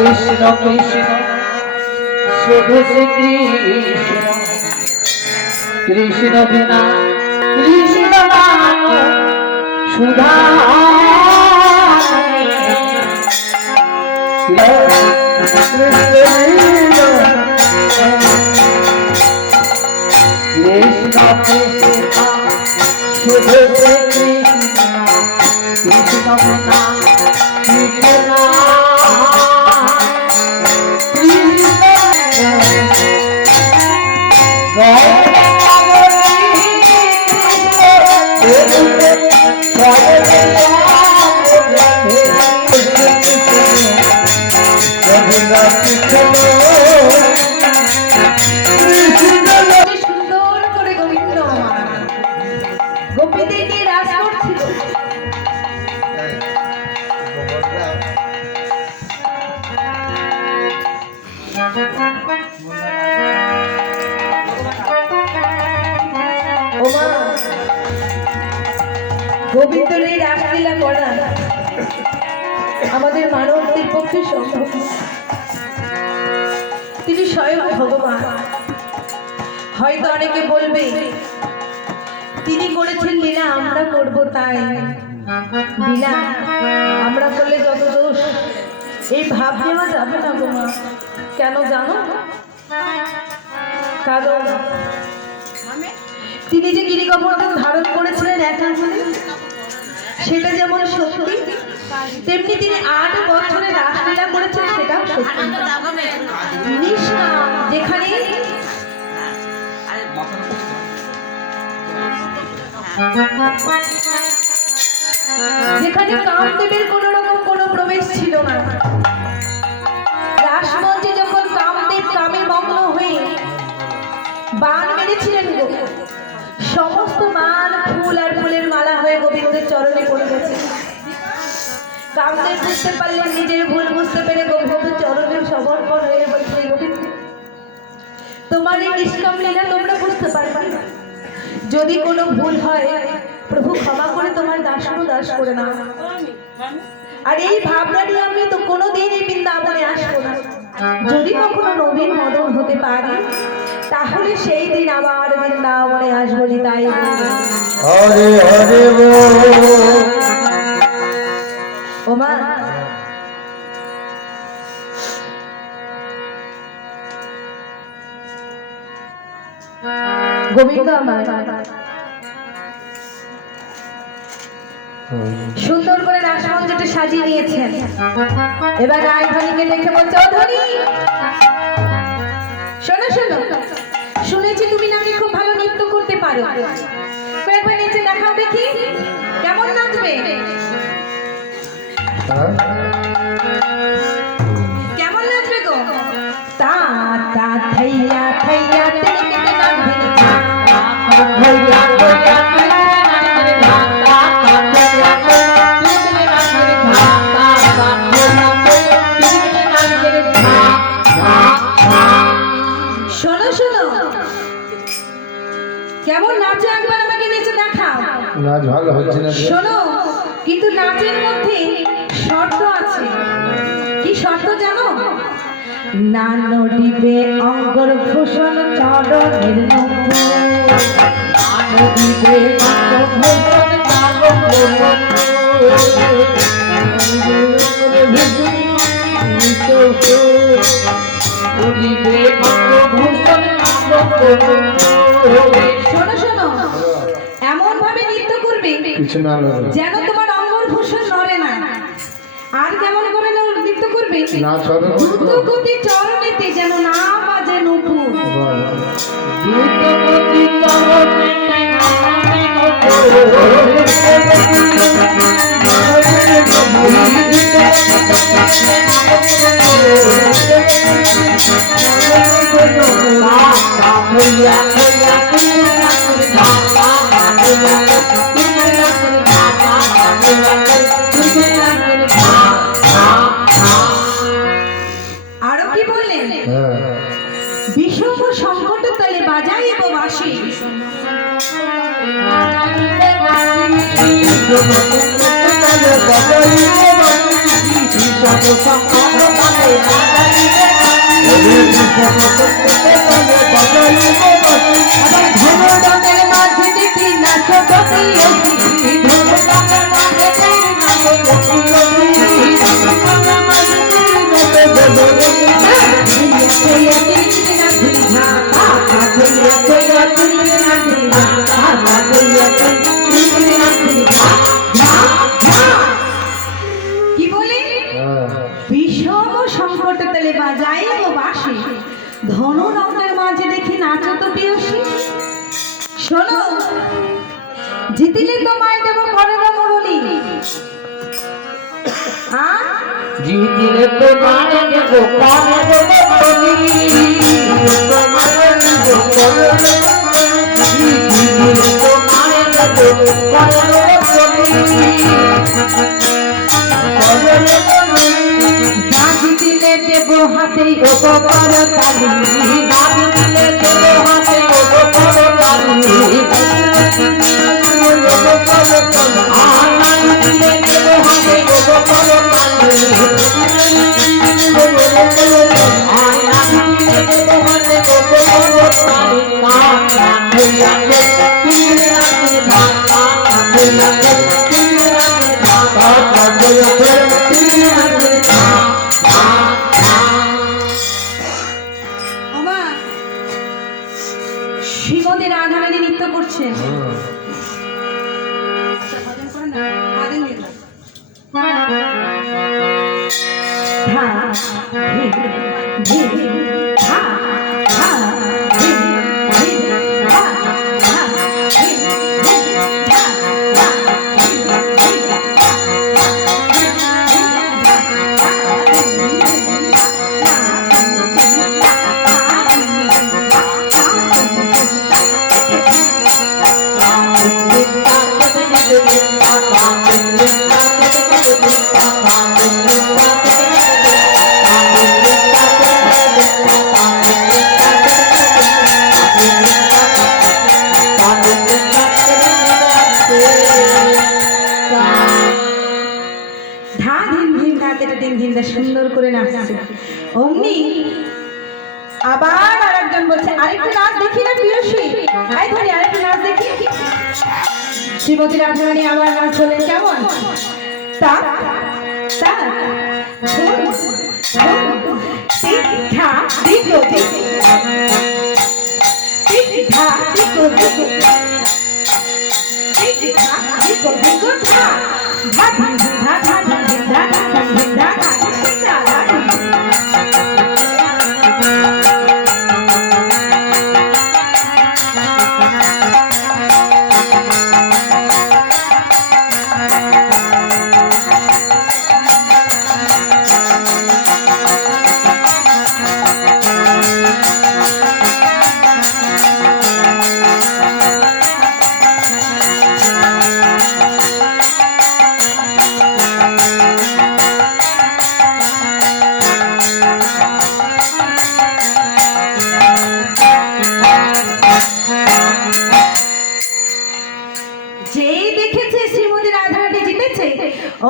কৃষ্ণ কৃষ্ণ শুধু শ্রী কৃষ্ণ কৃষ্ণ বিনা কৃষ্ণ সুধা কৃষ্ণ কৃষ্ণ শুধু শ্রী কৃষ্ণ কৃষ্ণ বিনা কৃষ্ণ সুন্দর করে গোবিন্দ গোপীদের নিয়ে রাস করছিল। গোবিন্দ নিয়ে রাসলীলা করা আমাদের মানবদের পক্ষে সম্ভব। তিনি স্বয়ং ভগবান। হয়তো অনেকে বলবে তিনি করেছেন লীলা, আমরা করব তাই। লীলা আমরা করলে যত দোষ, এই ভাব নেওয়া যাবে না গো মা। কেন জানো? কারণ তিনি যে গিরিগোবর্ধন ধারণ করেছিলেন একান্তরে, সেটা যেমন সত্যি, তেমনি তিনি 8 বছরে রাসলীলা করেছেন, সেটাও সত্যি। নিষ্কাম, যেখানে যেখানে কামদেবের কোন রকম কোন প্রবেশ ছিল না। রাসমঞ্চে যখন কামদেব কামে মগ্ন হয়ে বাণ মেরেছিলেন, সমস্ত বাণ ফুল আর ফুলের মালা হয়ে গোবিন্দের চরণে পড়ে গেছে। কামদেব বুঝতে পারলেন, নিজের ভুল বুঝতে পেরে গোবিন্দের চরণে সমর্পণ হয়ে বলছে, গোবিন্দ তোমার এই নিষ্কাম লীলা তোমরা বুঝতে পারবে না। যদি কোনো ভুল হয় প্রভু ক্ষমা করে তোমার দাসও দাস করে না। আর এই ভাবনা নিয়ে আমি তো কোনোদিন এই বৃন্দাবনে আসবো না। যদি কখনো নবীন মদন হতে পারে, তাহলে সেই দিন আবার বৃন্দাবনে আসবো। তাই হরে হরে ও মা, গোবিন্দ আমার সুন্দর করে রাসমঞ্চটা সাজিয়ে নিয়েছেন। এবার রায়ধনীকে দেখে বলছে, ও ধনী শোনো শোনো, শুনেছি তুমি নাকি খুব ভালো নৃত্য করতে পারো। কয়েকবার নিচে দেখাও দেখি, কেমন নাচবে? কেমন নাচবে গো? তা তা থাইয়া থাইয়া তেনে নাচবে, থাইয়া থাইয়া কেমন নাচে একবার আমাকে নিচে দেখাও। নাচ ভালো হচ্ছে না। শোনো, কিন্তু নাচের মধ্যে শর্ত আছে। কি শর্ত জানো? না নড়িবে অঙ্গর ভূষণ চরণের নূপুর, না নড়িবে অঙ্গর ভূষণ চরণের শোনো শোনো, এমন ভাবে নৃত্য করবে যেন তোমার অঙ্গর ভূষণ নড়ে না। আর কেমন করে নৃত্য করবে? দ্রুতগতি চরণেতে যেন না বাজে নূপুর। দ্রুতগতি চরণেতে না বাজে আরো কি বললেন? বিষম সংকট তলে বাজাইব বাঁশি, ধনুরঙ্গের মাঝে দেখি নাচো প্রিয়সী, ধনুরঙ্গের মাঝে দেখি নাচো কি বলি? বিষম সংকট তেলে বাজাই ও বাসি, ধনুরঙ্গের মাঝে দেখি নাচো তো প্রিয়সী। শোনো, জিতিলে তোমায় দেব করের মুরলি। জিতিলে তো মানে দেব করের মুরলি, জিতিলে তো মানে দেব করের মুরলি। বাজি দিলে দেব হাতে উপকর তালি, বাজি দিলে দেব হাতে উপকর তালি, আনাই দিলে দেব হাতে উপকর তালি, আনাই দিলে দেব হাতে উপকর তালি। কাকা হইয়া গে তিলে রাতে ঢাকা, হইয়া গে তিলে রাতে ঢাকা, হইয়া গে তিলে রাতে ঢাকা। শ্রীমতী রাধারানী নৃত্য করছেন। সুন্দর করে নাচছে। অমনি আবার আরেকজন বলছে, আরেকটু নাচ দেখি না প্রিয়সী, আই ধরি আরেকটু নাচ দেখি। শ্রীমতী রাধারানী আবার নাচ বলেন, কেমন? তা তা ধুম ধুম টিক ঠা দিগো দিগো, টিক ঠা দিগো দিগো, টিক ঠা দিগো দিগো, ঠা ধা ধা ধা ধা ধা ধা ধা ধা।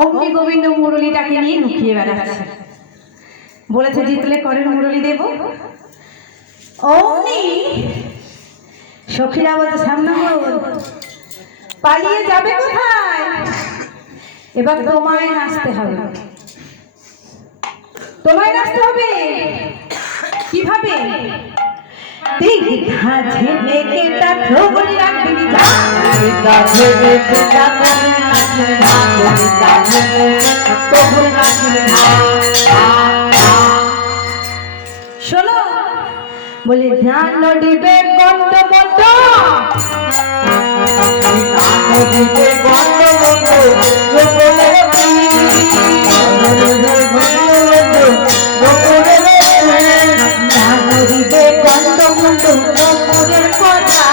অগ্নি গোবিন্দ মুরলীটাকে নিয়ে লুকিয়ে বেড়াচ্ছে, বলেছে জিতলে করের মুরলী দেব। অগ্নি সখীরা বলছে, সামনে পালিয়ে যাবে কোথায়? এবার তোমায় নাচতে হবে, তোমায় নাচতে হবে। কিভাবে? দীঘা ঝেমেকেটা ঠোবলি রাখবি যা, দীঘা ঝেমেকেটা ঠোবলি রাখবি যা, দীঘা ঝেমেকেটা ঠোবলি রাখবি যা। শোনো, বলি ধ্যান নডিবে গন্ড মন্ড, ধ্যান নডিবে গন্ড মন্ড, গোপনে গন্ড মন্ড গোপনের কথা,